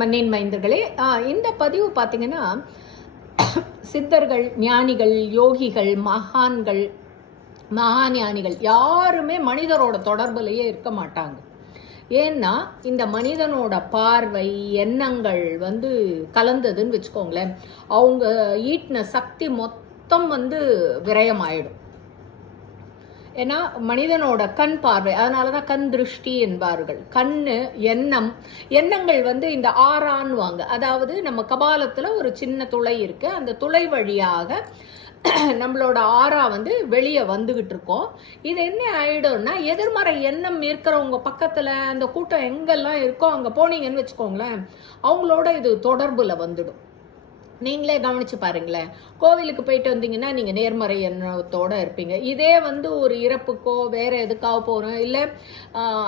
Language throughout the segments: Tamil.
மண்ணின் மைந்தர்களே, இந்த பதிவு பார்த்தீங்கன்னா சித்தர்கள், ஞானிகள், யோகிகள், மகான்கள், மகாஞானிகள் யாருமே மனிதரோட தொடர்புலையே இருக்க மாட்டாங்க. ஏன்னா இந்த மனிதனோட பார்வை, எண்ணங்கள் கலந்ததுன்னு வச்சுக்கோங்களேன், அவங்க ஈட்டின சக்தி மொத்தம் விரயமாயிடும். ஏன்னா மனிதனோட கண் பார்வை, அதனாலதான் கண் திருஷ்டி என்பார்கள். கண்ணு, எண்ணங்கள் இந்த ஆறான்வாங்க. அதாவது நம்ம கபாலத்துல ஒரு சின்ன துளை இருக்கு, அந்த துளை வழியாக நம்மளோட ஆறா வெளியே வந்துகிட்டு இருக்கோம். இது என்ன ஆயிடும்னா, எதிர்மறை எண்ணம் இருக்கிறவங்க பக்கத்துல அந்த கூட்டம் எங்கெல்லாம் இருக்கோ அங்க போனீங்கன்னு வச்சுக்கோங்களேன், அவங்களோட இது தொடர்புல வந்துடும். நீங்களே கவனிச்சு பாருங்களேன், கோவிலுக்கு போயிட்டு வந்தீங்கன்னா நீங்க நேர்மறை எண்ணத்தோட இருப்பீங்க. இதே ஒரு இறப்புக்கோ வேற எதுக்காக போறோம் இல்ல,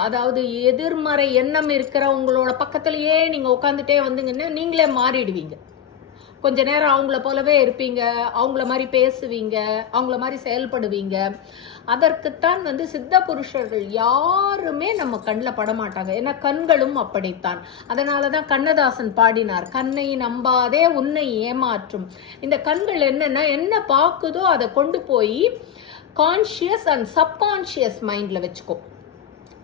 அதாவது எதிர்மறை எண்ணம் இருக்கிறவங்களோட பக்கத்திலேயே நீங்க உட்காந்துட்டே வந்தீங்கன்னா நீங்களே மாறிடுவீங்க. கொஞ்ச நேரம் அவங்கள போலவே இருப்பீங்க, அவங்கள மாதிரி பேசுவீங்க, அவங்கள மாதிரி செயல்படுவீங்க. அதற்குத்தான் சித்த புருஷர்கள் யாருமே நம்ம கண்ணில் படமாட்டாங்க. ஏன்னா கண்களும் அப்படித்தான். அதனாலதான் கண்ணதாசன் பாடினார், கண்ணை நம்பாதே உன்னை ஏமாற்றும். இந்த கண்கள் என்னன்னா, என்ன பார்க்குதோ அதை கொண்டு போய் கான்சியஸ் அண்ட் சப்கான்சியஸ் மைண்ட்ல வச்சுக்கோ.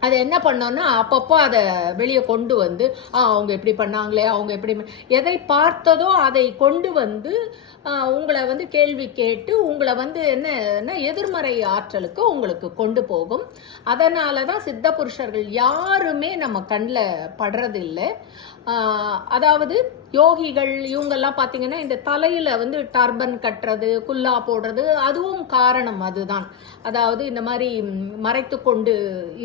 அதை என்ன பண்ணோம்னா அப்பப்போ அதை வெளியே கொண்டு அவங்க எப்படி பண்ணாங்களே, அவங்க எப்படி எதை பார்த்ததோ அதை கொண்டு உங்களை கேள்வி கேட்டு உங்களை என்ன எதிர்மறை ஆற்றலுக்கு உங்களுக்கு கொண்டு போகும். அதனால தான் சித்த புருஷர்கள் யாருமே நம்ம கண்ணில் படுறதில்லை. அதாவது யோகிகள் இவங்கெல்லாம் பார்த்தீங்கன்னா இந்த தலையில டர்பன் கட்டுறது, குல்லா போடுறது, அதுவும் காரணம் அதுதான். அதாவது இந்த மாதிரி மறைத்து கொண்டு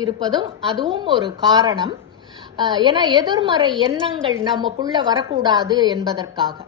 இருப்பதும் அதுவும் ஒரு காரணம். ஏன்னா எதிர்மறை எண்ணங்கள் நமக்குள்ள வரக்கூடாது என்பதற்காக.